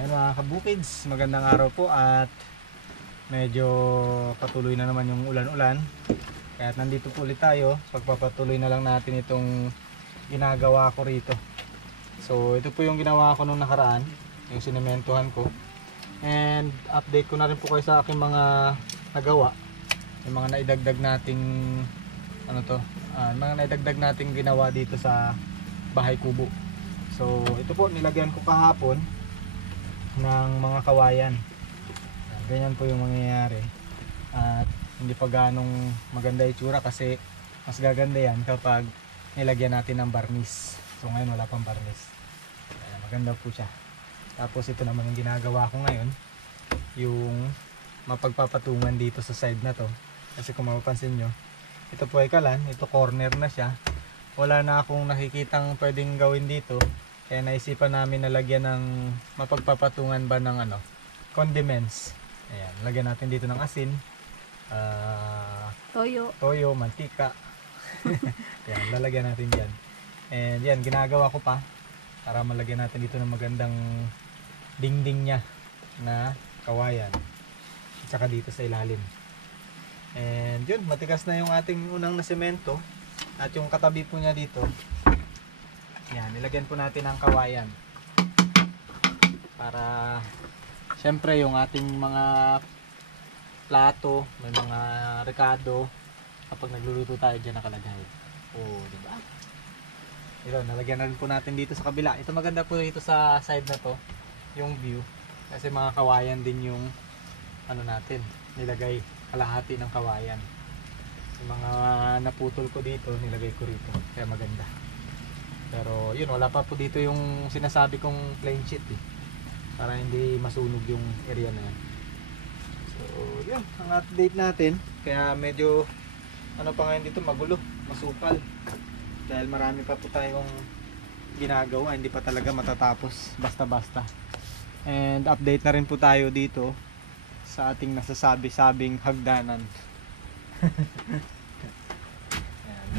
Ayan mga kabukids, magandang araw po at medyo patuloy na naman yung ulan-ulan. Kaya nandito po ulit tayo, pagpapatuloy na lang natin itong ginagawa ko rito. So ito po yung ginawa ko nung nakaraan, yung sinementohan ko. And update ko na rin po kayo sa aking mga nagawa, yung mga naidagdag nating mga naidagdag nating ginawa dito sa bahay kubo. So ito po, nilagyan ko kahapon ng mga kawayan. Ganyan po yung mangyayari. At hindi pa ganong maganda itsura kasi mas gaganda yan kapag nilagyan natin ng barnis. So ngayon wala pang barnis. Maganda po siya. Tapos ito naman yung ginagawa ko ngayon, yung mapagpapatungan dito sa side na to. Kasi kung mapapansin nyo, ito po ay kalan, ito corner na siya. Wala na akong nakikitang pwedeng gawin dito. Kaya naisipan namin na lagyan ng mapagpapatungan ba ng condiments. Ayan, lagyan natin dito ng asin, toyo, mantika. Ayan, lalagyan natin dyan. And yan, ginagawa ko pa para malagyan natin dito ng magandang dingding niya na kawayan. At saka dito sa ilalim. And yun, matigas na yung ating unang na semento. At yung katabi po niya dito, yan, nilagyan po natin ng kawayan para syempre yung ating mga plato, may mga rekado kapag nagluluto tayo dyan nakalagay. Oh, diba? Ito, nalagyan na rin po natin dito sa kabila. Ito maganda po dito sa side na to, yung view. Kasi mga kawayan din yung natin, nilagay kalahati ng kawayan. Yung mga naputol ko dito, nilagay ko rito. Kaya maganda. Pero yun, wala pa po dito yung sinasabi kong plain sheet para hindi masunog yung area na yan. So yun, ang update natin. Kaya medyo pa ngayon dito, magulo, masupal. Dahil marami pa po tayong ginagawa, hindi pa talaga matatapos basta-basta. And update na rin po tayo dito sa ating nasasabi-sabing hagdanan.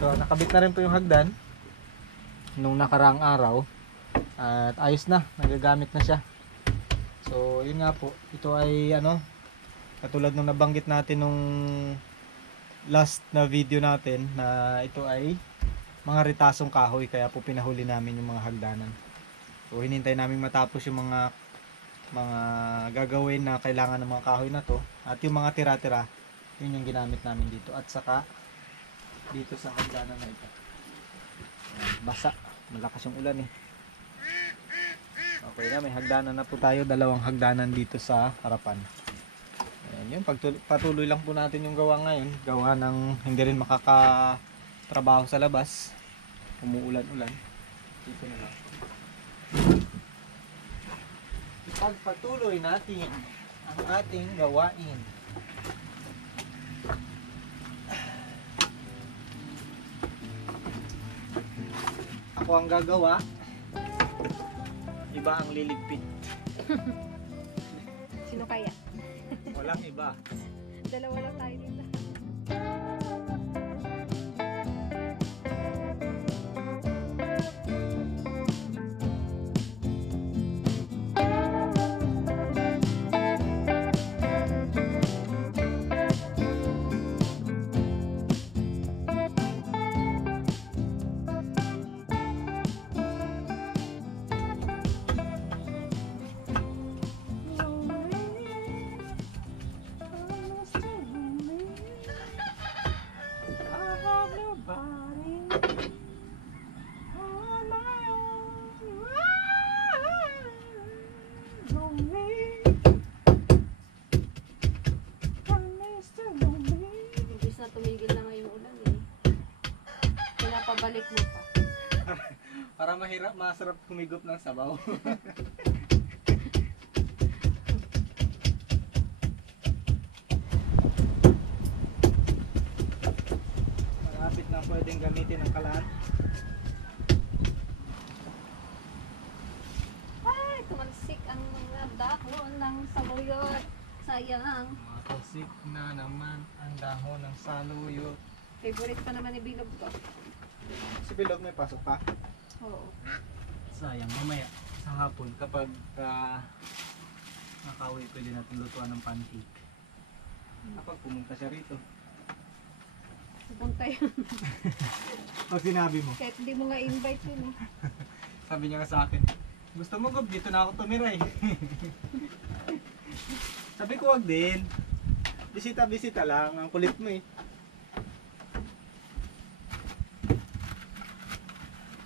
So nakabit na rin po yung hagdan nung nakaraang araw at ayos na, nagagamit na siya. So yun nga po, ito ay katulad nung nabanggit natin nung last na video natin na ito ay mga ritasong kahoy, kaya po pinahuli namin yung mga hagdanan. So hinintay namin matapos yung mga gagawin na kailangan ng mga kahoy na to, at yung mga tira-tira yun yung ginamit namin dito, at saka dito sa hagdanan na ito. Basa, malakas yung ulan Okay na, may hagdanan na po tayo, dalawang hagdanan dito sa harapan. Ayan, yun, patuloy lang po natin yung gawa ngayon, gawa ng hindi rin makakatrabaho sa labas, umuulan-ulan. Dito na lang pagpatuloy natin ang ating gawain. Ako ang gagawa, iba ang liligpit. Sino kaya? Walang iba. Dalawa lang tayo dito. Para masarap humigop ng sabaw. Malapit na pwedeng gamitin ang kalan. Ay, tumalsik ang mga dahon ng saluyot. Sayang. Matalsik na naman ang dahon ng saluyot. Favorite pa naman ni Bilog to. Si Bilog may pasok pa. Oo. Sayang, mamaya sa hapon kapag nakauwi pwede natin lutuan ng pancake. Kapag pumunta siya rito. Pupunta yun. Pag sinabi mo, Kahit hindi mo nga invite yun eh. sabi niya nga sa akin, gusto mo Gob, dito na ako tumira eh. Sabi ko wag din. Bisita-bisita lang, ang kulit mo eh.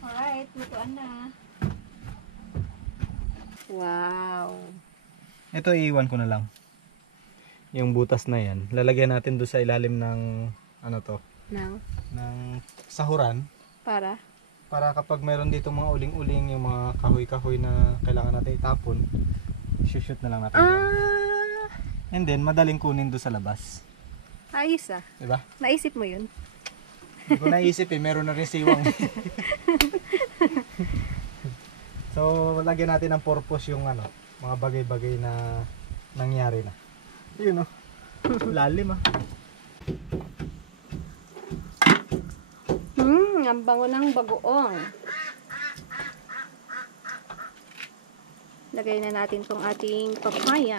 Alright, lutuan na. Wow. Ito iiwan ko na lang. Yung butas na yan, lalagyan natin doon sa ilalim ng ano to, Nang? ng sahuran. Para? Para kapag meron dito mga uling-uling, yung mga kahoy-kahoy na kailangan natin itapon, shoot na lang natin. Ah! And then, madaling kunin doon sa labas. Ayos ah. Diba? Naisip mo yun? Hindi ko naisip eh, meron na rin siwang. So, lagyan natin ng purpose yung ano, mga bagay-bagay na nangyari na. Yun oh. Lalim ah. Ang bango ng bagoong. Lagay na natin tong ating papaya.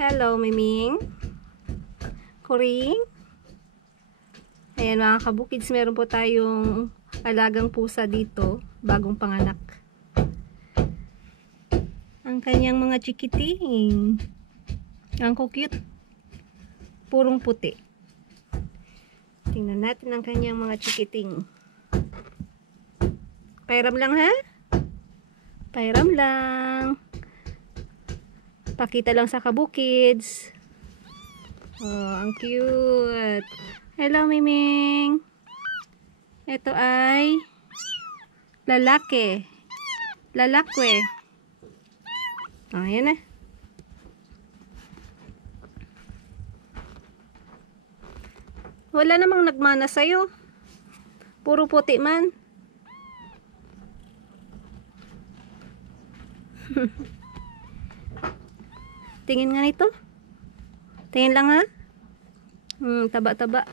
Hello, Miming. Kuring. Ayan mga kabukids, meron po tayong alagang pusa dito, bagong panganak. Ang kanyang mga chikiting. Ang cute. Purong puti. Tingnan natin ang kanyang mga chikiting. Pairam lang ha? Pairam lang. Pakita lang sa kabukids. Oh, ang cute. Hello, Miming. Ito ay lalaki. Lalakwe. Oh, yan na. Wala namang nagmana sa'yo. Puro puti man. Tingin nga nito. Tingin lang ha. Taba-taba.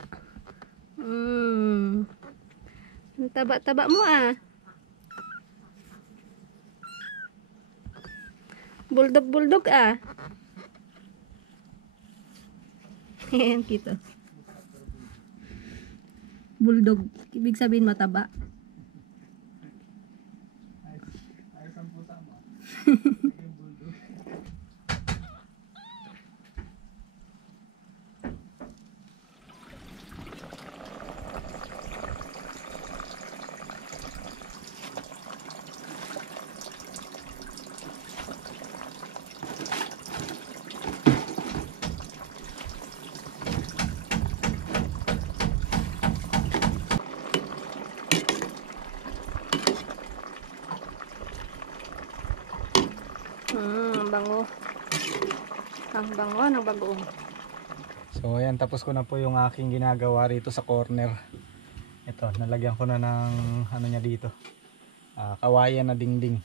Ang taba-taba mo ah. Bulldog-bulldog ah. Ayan kita. Bulldog. Ibig sabihin mataba. Ayos ang pusa mo. Ang bango. Ang bango ng bagoong. So ayan, tapos ko na po yung aking ginagawa rito sa corner. Ito, nalagyan ko na ng ano niya dito, kawayan na dingding.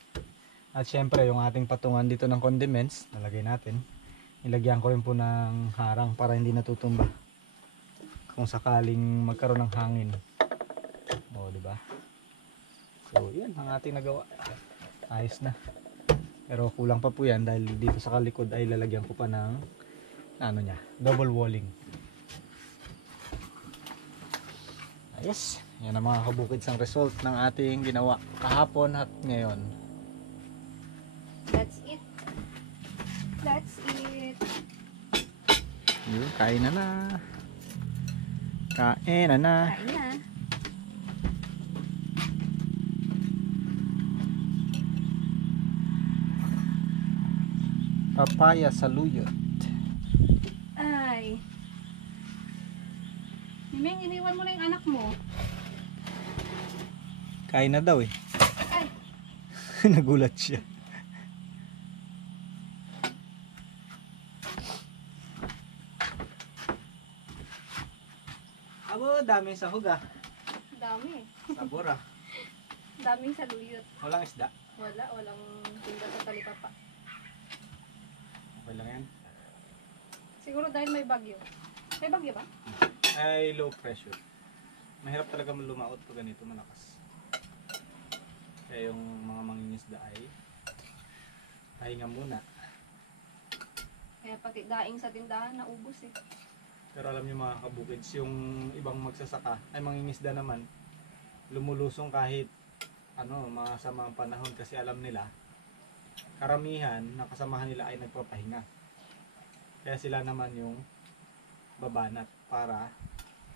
At syempre yung ating patungan dito ng condiments, nalagay natin. Nilagyan ko rin po ng harang para hindi natutumba kung sakaling magkaroon ng hangin. O, di ba? So yan ang ating nagawa. Ayos na. Pero kulang pa po yan dahil dito sa kalikod ay lalagyan ko pa ng ano niya, double walling. Ayos. Yan ang mga kabukids ang result ng ating ginawa kahapon at ngayon. That's it. That's it. Yun, kain na na. Kain na na. Kain na. Papaya saluyot. Ay. Mimeng, iniwan mo na yung anak mo. Kain na daw eh. Ay. Nagulat siya. Abo, daming sahog ah. Dami. Sabor ah. Daming saluyot. Walang isda. Walang tinda sa talipapa. Okay lang yan. Siguro dahil may bagyo. May bagyo ba? Ay, low pressure. Mahirap talaga lumaot pag ganito malakas. Kaya yung mga mangingisda ay pahinga muna. Kaya pati daing sa tindahan naubos eh. Pero alam niyo mga kabukids, yung ibang magsasaka ay mangingisda naman lumulusong kahit masama ang panahon kasi alam nila karamihan na kasamahan nila ay nagpapahinga. Kaya sila naman yung babanat para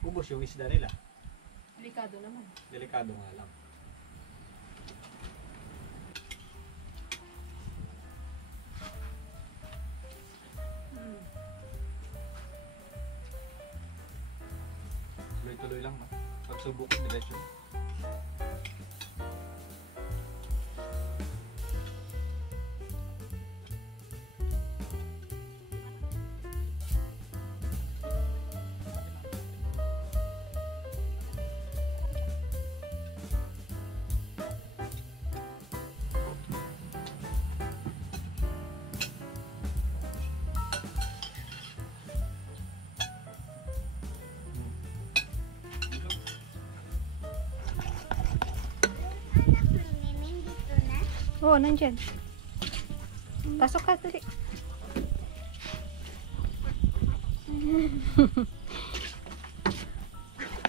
ubos yung isda nila. Delikado naman. Delikado nga lang. Tuloy-tuloy lang ba? Pagsubok, diretso. Oo, nandyan. Pasok ka dali.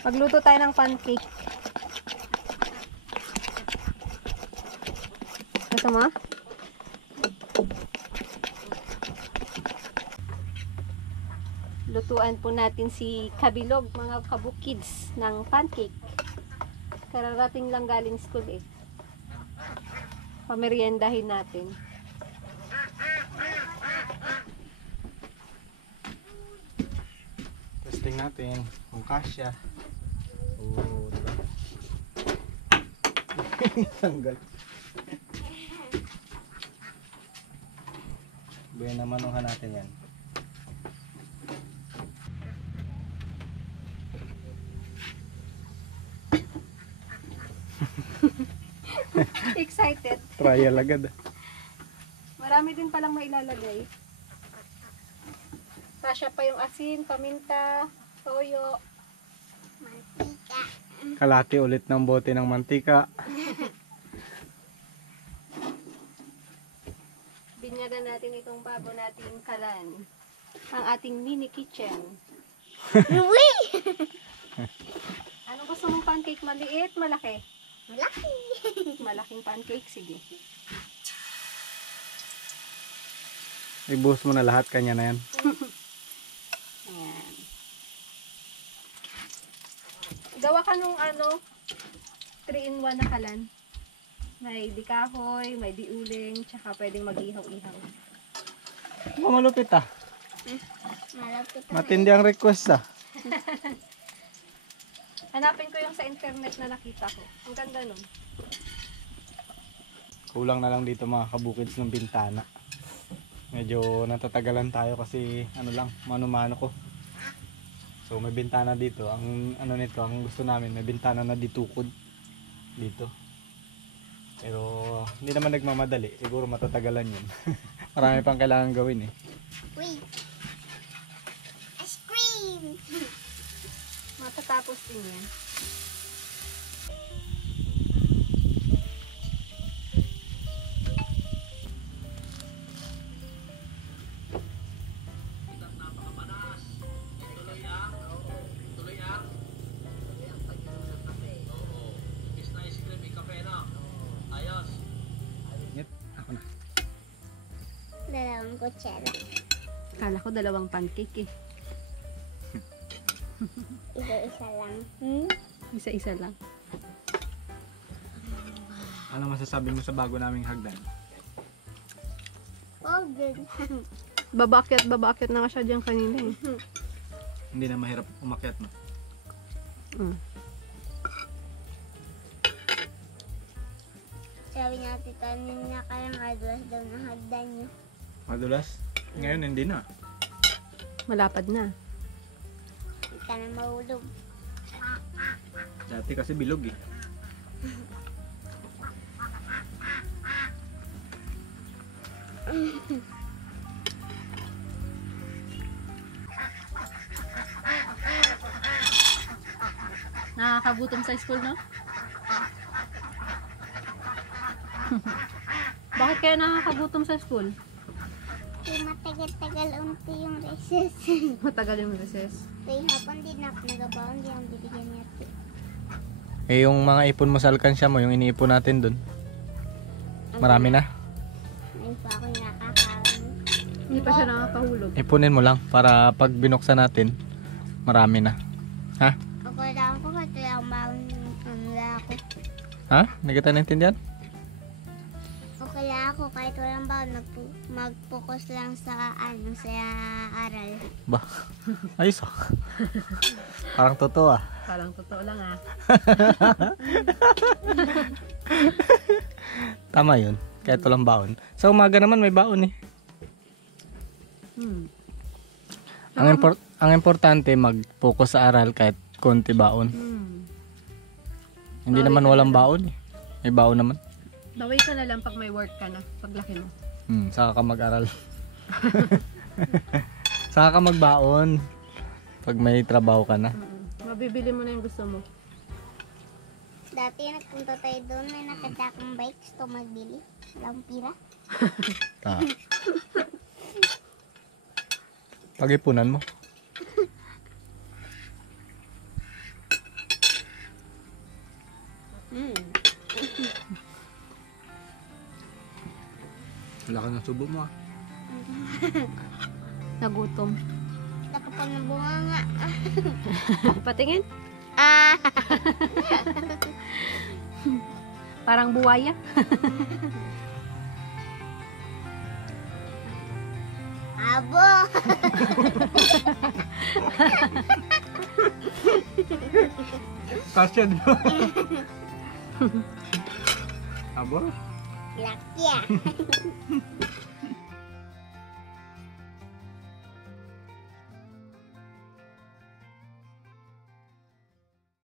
Magluto tayo ng pancake. Gusto mo? Lutuan po natin si Kabilog, mga kabukids, ng pancake. Kararating lang galing school eh. Pameriendahin natin. Testing natin kung kasya. Oo, diba? Tanggal. Buhay naman natin yan. Excited. Trial agad. Marami din palang mailalagay. Kasya pa yung asin, paminta, toyo. Mantika. Kalati ulit ng bote ng mantika. Binyagan natin itong babo nating kalan. Ang ating mini kitchen. Uy! Ano gusto mong pancake? Maliit? Malaki? Malaki. Malaking pancake, sige. Ibuhos mo na lahat, kanya na yan. Ayan. Gawa ka nung 3-in-1 na kalan. May dikahoy, may diuling, tsaka pwedeng mag-ihaw-ihaw. Malupit ah. Malapit. Matindi ang request ah. Hanapin ko yung sa internet na nakita ko. Ang ganda nun. Kulang na lang dito mga kabukids ng bintana. Medyo natatagalan tayo kasi mano-mano ko. So may bintana dito. Ang ang gusto namin, may bintana na ditukod dito. Pero hindi naman nagmamadali. Siguro matatagalan yun. Marami pang kailangan gawin eh. Wait. Ice cream! Matatapos din yan. Ako na. Dalawang kutsara. Kala ko 2 pancake eh. Isa-isa lang. Isa-isa lang. Ano masasabi mo sa bago naming hagdan? Pogi. din. Babakyat na nga siya dyan kanina eh. Hindi na mahirap umakyat no. Mm. Sabi nga tita, niya kayang adulas daw na hagdan niyo. Madulas? Ngayon hindi na. Malapad na. Hindi ka na mahulog. Dati kasi bilog eh. Nakakagutom sa school, no? Bakit kaya nakakagutom sa school? Kaya matagal-tagal unti yung recess. Matagal yung recess. Kaya hapon din ako nagabaon din ang bibigyan niya. Eh yung mga ipon mo sa alkansya mo, yung iniipon natin dun. Marami na. Ngayon pa ako nakakaon. Hindi pa siya nakakahulog. Ipunin mo lang para pag binuksan natin, marami na. Ha? Okay lang ako kasi ang baon ano lang ako. Ha? Hindi kita naintindihan? Okay lang ako kahit walang baon. Mag-focus lang sa sa aral. Ba? Ayos ah. Parang totoo ah. Parang totoo lang ah. Tama yun. Kahit walang baon. Sa umaga naman may baon eh. Hmm. Ang importante mag-focus sa aral kahit konti baon. Hmm. Hindi Bawi naman ka walang na lang. baon eh. May baon naman. Bawi ka na lang pag may work ka na. Paglaki mo. Saka ka mag-aral. Saka ka magbaon. Pag may trabaho ka na. Mabibili mo na yung gusto mo. Dati nagpunta tayo doon, may nakita akong bike, gusto magbili. Walang pira. Ah. Pag-ipunan mo. Wala ka ng subo mo ah. Nagutom. Nakapag ng bunga nga. Patingin. Ah! Parang buwaya. Abo! Kasya di ba? Abo? Laki ah!